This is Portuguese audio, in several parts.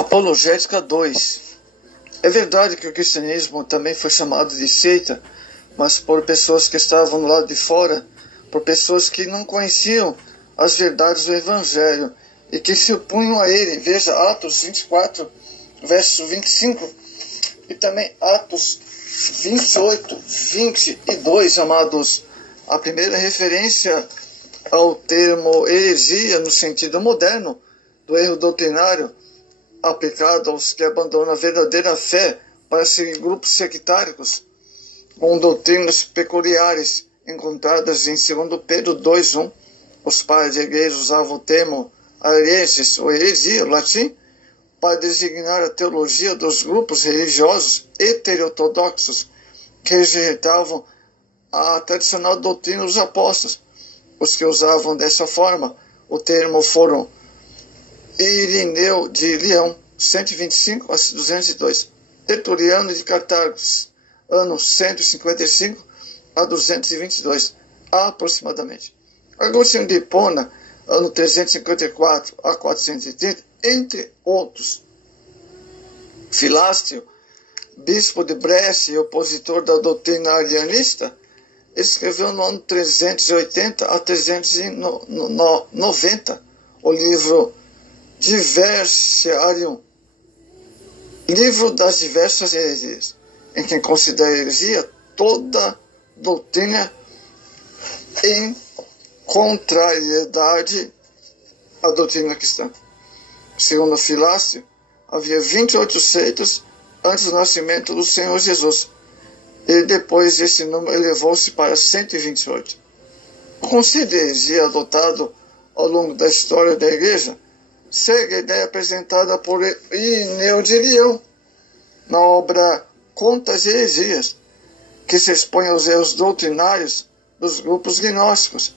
Apologética 2. É verdade que o cristianismo também foi chamado de seita, mas por pessoas que estavam do lado de fora, por pessoas que não conheciam as verdades do Evangelho e que se opunham a ele. Veja Atos 24, verso 25 e também Atos 28, 22, amados. A primeira referência ao termo heresia no sentido moderno do erro doutrinário aplicado aos que abandonam a verdadeira fé para seguir grupos sectários com doutrinas peculiares encontradas em 2 Pedro 2:1. Os pais da igreja usavam o termo hereses ou heresia, latim, para designar a teologia dos grupos religiosos heterodoxos que rejeitavam a tradicional doutrina dos apóstolos. Os que usavam dessa forma o termo foram Irineu de Leão, 125 a 202, Tertuliano de Cartago, ano 155 a 222, aproximadamente, Agostinho de Hipona, ano 354 a 430, entre outros. Filástio, bispo de Brescia e opositor da doutrina arianista, escreveu no ano 380 a 390 o livro Diversiarium, livro das diversas heresias, em que considera heresia toda doutrina em contrariedade à doutrina cristã. Segundo Filácio, havia 28 seitas antes do nascimento do Senhor Jesus, e depois esse número elevou-se para 128. O conceito de heresia adotado ao longo da história da Igreja segue a ideia apresentada por Irineu de Leão na obra Contas e Heresias, que se expõe aos erros doutrinários dos grupos gnósticos.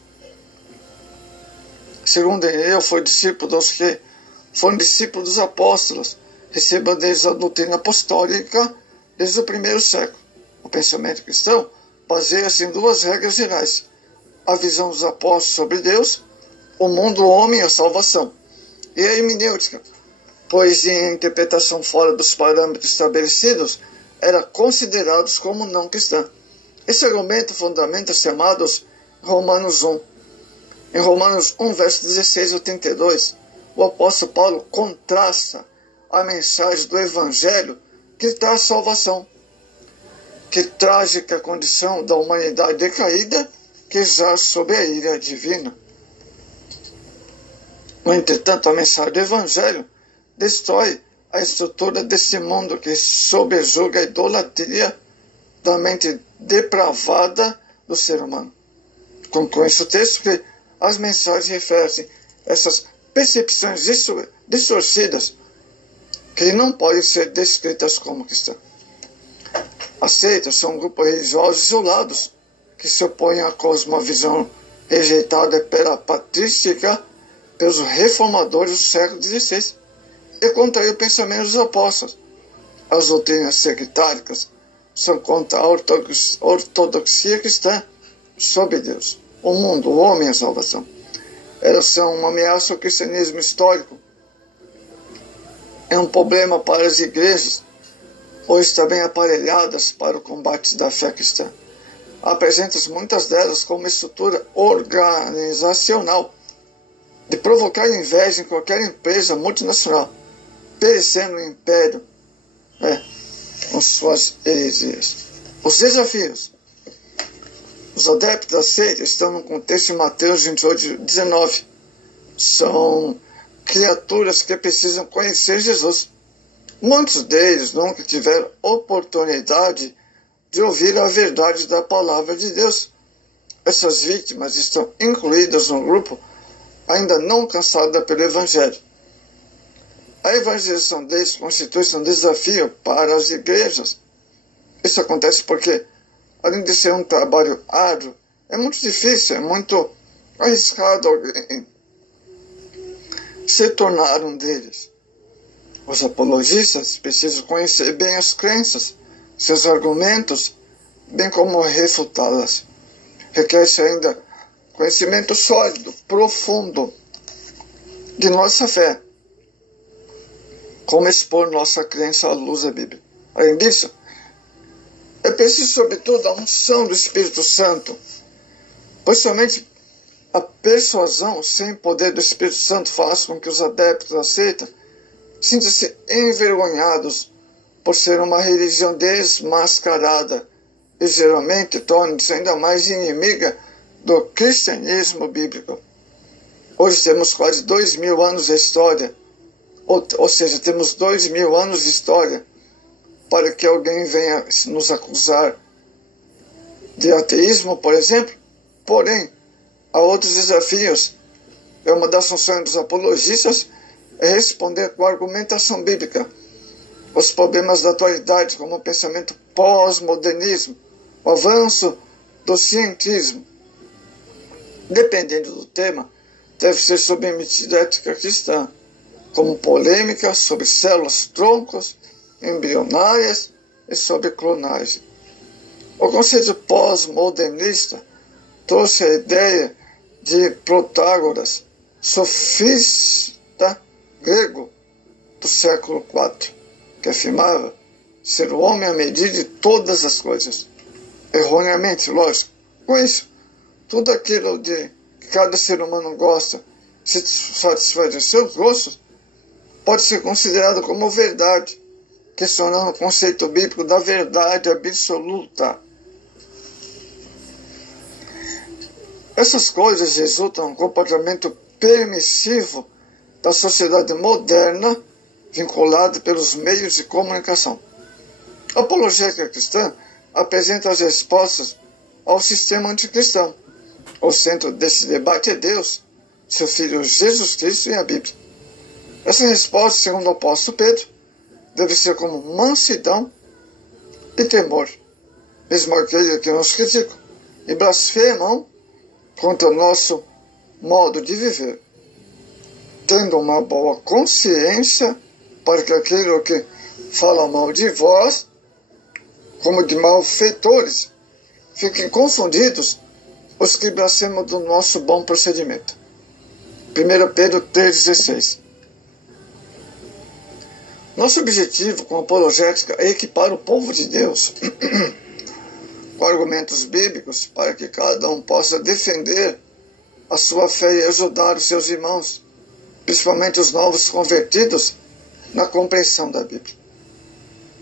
Segundo Irineu, foi discípulo dos que foram discípulos dos apóstolos, recebendo deles a doutrina apostólica desde o primeiro século. O pensamento cristão baseia-se em duas regras gerais: a visão dos apóstolos sobre Deus, o mundo, o homem e a salvação, e a hermenêutica, pois em interpretação fora dos parâmetros estabelecidos, era considerados como não cristã. Esse argumento fundamenta-se chamados Romanos 1. Em Romanos 1, verso 16 a 32, o apóstolo Paulo contrasta a mensagem do Evangelho que traz salvação. Que trágica condição da humanidade decaída que jaz sob a ira divina. No entretanto, a mensagem do Evangelho destrói a estrutura desse mundo que sobrejuga a idolatria da mente depravada do ser humano. Conclui-se o texto que as mensagens referem essas percepções distorcidas que não podem ser descritas como cristãs. As seitas são grupos religiosos isolados que se opõem à cosmovisão rejeitada pela patrística pelos reformadores do século XVI e contraria o pensamento dos apóstolos. As doutrinas sectárias são contra a ortodoxia cristã sobre Deus, o mundo, o homem e a salvação. Elas são uma ameaça ao cristianismo histórico. É um problema para as igrejas, hoje também aparelhadas para o combate da fé cristã. Apresentam-se muitas delas como estrutura organizacional de provocar inveja em qualquer empresa multinacional, perecendo o império com suas heresias. Os desafios. Os adeptos da seita estão no contexto de Mateus 28, 19. São criaturas que precisam conhecer Jesus. Muitos deles nunca tiveram oportunidade de ouvir a verdade da palavra de Deus. Essas vítimas estão incluídas no grupo ainda não alcançada pelo Evangelho. A evangelização deles constitui um desafio para as igrejas. Isso acontece porque, além de ser um trabalho árduo, é muito difícil, é muito arriscado alguém se tornar um deles. Os apologistas precisam conhecer bem as crenças, seus argumentos, bem como refutá-las. Requer-se ainda conhecimento sólido, profundo de nossa fé. como expor nossa crença à luz da Bíblia. Além disso, é preciso, sobretudo, a unção do Espírito Santo, pois somente a persuasão sem poder do Espírito Santo faz com que os adeptos da seita sintam-se envergonhados por ser uma religião desmascarada e geralmente torne-se ainda mais inimiga do cristianismo bíblico. Hoje temos quase 2000 anos de história, ou seja, temos 2000 anos de história para que alguém venha nos acusar de ateísmo, por exemplo. Porém, há outros desafios. Uma das funções dos apologistas é responder com argumentação bíblica os problemas da atualidade, como o pensamento pós-modernismo, o avanço do cientismo. Dependendo do tema, deve ser submetida à ética cristã, como polêmica sobre células troncos, embrionárias e sobre clonagem. O conceito pós-modernista trouxe a ideia de Protágoras, sofista grego do século IV, que afirmava ser o homem a medida de todas as coisas. Erroneamente, lógico. Com isso, tudo aquilo de que cada ser humano gosta, se satisfaz de seus gostos, pode ser considerado como verdade, questionando o conceito bíblico da verdade absoluta. Essas coisas resultam um comportamento permissivo da sociedade moderna, vinculada pelos meios de comunicação. A apologética cristã apresenta as respostas ao sistema anticristão. O centro desse debate é Deus, seu Filho Jesus Cristo e a Bíblia. Essa resposta, segundo o apóstolo Pedro, deve ser como mansidão e temor, mesmo aqueles que nos criticam e blasfemam contra o nosso modo de viver, tendo uma boa consciência para que aquilo que fala mal de vós, como de malfeitores, fiquem confundidos os que blasfemam do nosso bom procedimento. 1 Pedro 3,16. Nosso objetivo com a apologética é equipar o povo de Deus com argumentos bíblicos para que cada um possa defender a sua fé e ajudar os seus irmãos, principalmente os novos convertidos, na compreensão da Bíblia.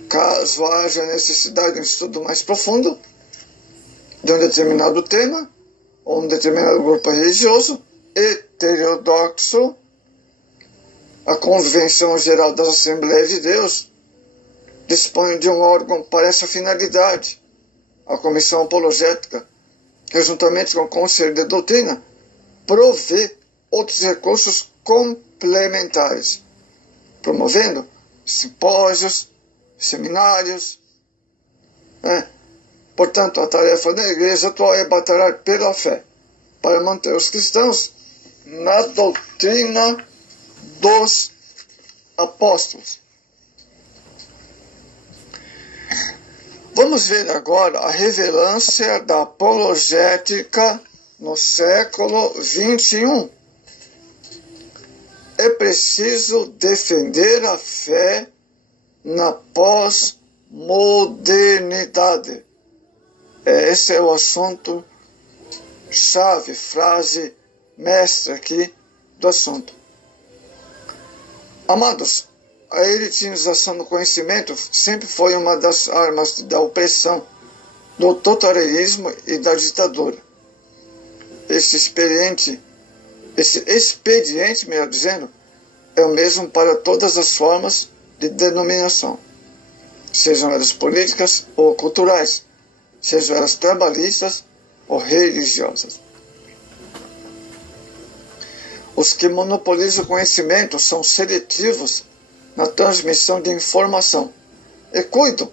Caso haja necessidade de um estudo mais profundo de um determinado tema ou um determinado grupo religioso heterodoxo, a Convenção Geral das Assembleias de Deus dispõe de um órgão para essa finalidade, a Comissão Apologética, que juntamente com o Conselho de Doutrina provê outros recursos complementares, promovendo simpósios, seminários. Portanto, a tarefa da Igreja atual é batalhar pela fé, para manter os cristãos na doutrina dos apóstolos. Vamos ver agora a relevância da apologética no século XXI. É preciso defender a fé na pós-modernidade. Esse é o assunto chave, frase mestra aqui do assunto. Amados, a elitização do conhecimento sempre foi uma das armas da opressão, do totalitarismo e da ditadura. Esse expediente, melhor dizendo, é o mesmo para todas as formas de denominação, sejam elas políticas ou culturais, sejam elas trabalhistas ou religiosas. Os que monopolizam o conhecimento são seletivos na transmissão de informação e cuidam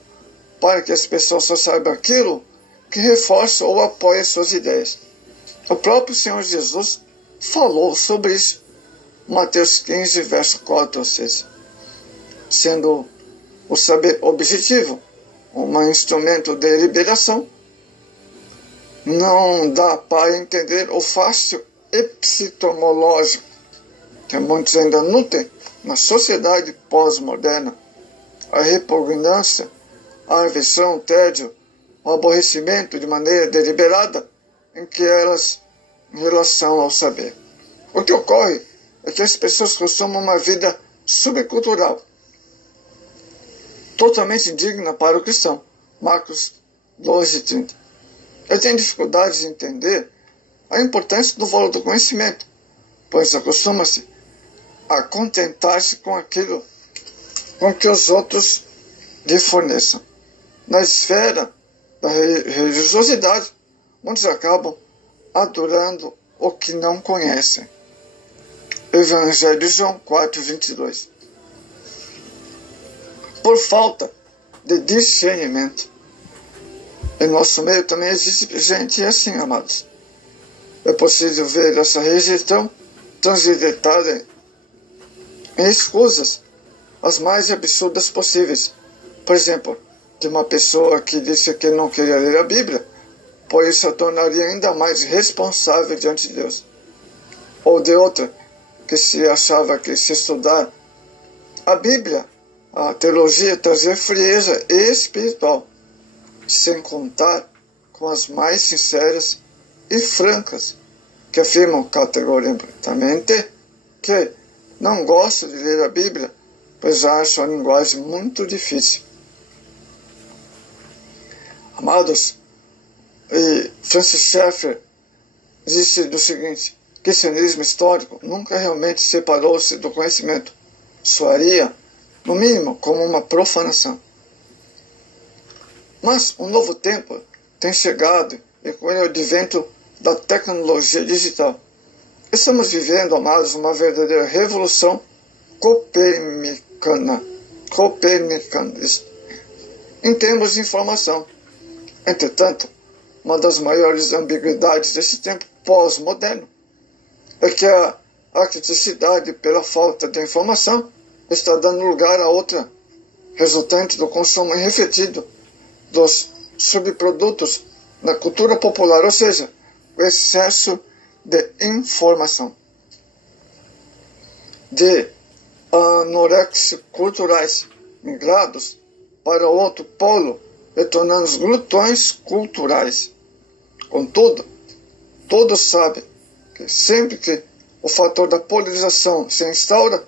para que as pessoas só saibam aquilo que reforça ou apoia suas ideias. O próprio Senhor Jesus falou sobre isso, Mateus 15, verso 4 a 6, sendo o saber objetivo um instrumento de liberação. Não dá para entender o fácil epistemológico, que muitos ainda não têm, na sociedade pós-moderna, a repugnância, a aversão, o tédio, o aborrecimento de maneira deliberada em que elas em relação ao saber. O que ocorre é que as pessoas costumam uma vida subcultural, totalmente indigna para o cristão. Marcos 12:30. Ele tem dificuldade de entender a importância do valor do conhecimento, pois acostuma-se a contentar-se com aquilo com que os outros lhe forneçam. Na esfera da religiosidade, muitos acabam adorando o que não conhecem. Evangelho de João 4:22. Por falta de discernimento. Em nosso meio também existe gente assim, amados. É possível ver essa rejeição transitada em escusas as mais absurdas possíveis. Por exemplo, de uma pessoa que disse que não queria ler a Bíblia, pois isso a tornaria ainda mais responsável diante de Deus. Ou de outra, que se achava que se estudar a Bíblia, a teologia, trazia frieza espiritual, sem contar com as mais sinceras e francas, que afirmam categoricamente que não gostam de ler a Bíblia, pois acham a linguagem muito difícil. Amados, e Francis Schaeffer disse do seguinte: o cristianismo histórico nunca realmente separou-se do conhecimento. Soaria, no mínimo, como uma profanação. Mas um novo tempo tem chegado, e com ele o advento da tecnologia digital. Estamos vivendo, amados, uma verdadeira revolução copernicanista em termos de informação. Entretanto, uma das maiores ambiguidades desse tempo pós-moderno é que a criticidade pela falta de informação está dando lugar a outra, resultante do consumo irrefletido dos subprodutos na cultura popular, ou seja, o excesso de informação, de anorexicos culturais migrados para outro polo, tornando-os glutões culturais. Contudo, todos sabem que sempre que o fator da polarização se instaura,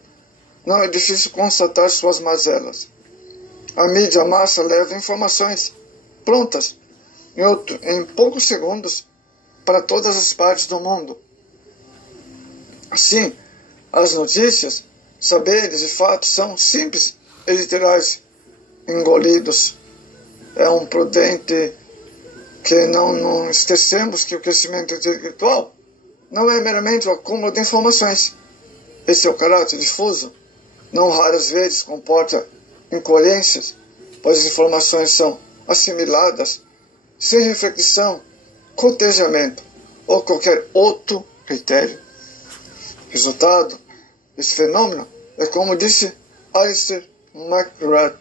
não é difícil constatar suas mazelas. A mídia massa leva informações prontas em poucos segundos para todas as partes do mundo. Assim, as notícias, saberes e fatos são simples e literais, engolidos. É um prudente que não esquecemos que o crescimento intelectual não é meramente o acúmulo de informações. Esse é o caráter difuso. Não raras vezes comporta incoerências, pois as informações são assimiladas sem reflexão, cotejamento ou qualquer outro critério. Resultado desse fenômeno é, como disse Alistair McGrath,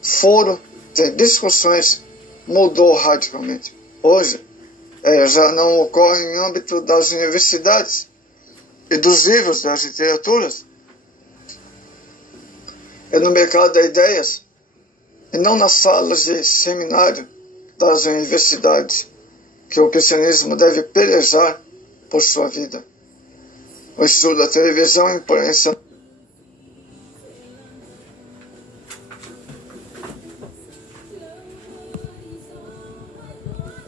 foro de discussões mudou radicalmente. Hoje, já não ocorre em âmbito das universidades e dos livros das literaturas, é no mercado de ideias e não nas salas de seminário das universidades que o cristianismo deve pelejar por sua vida. O estudo da televisão e imprensa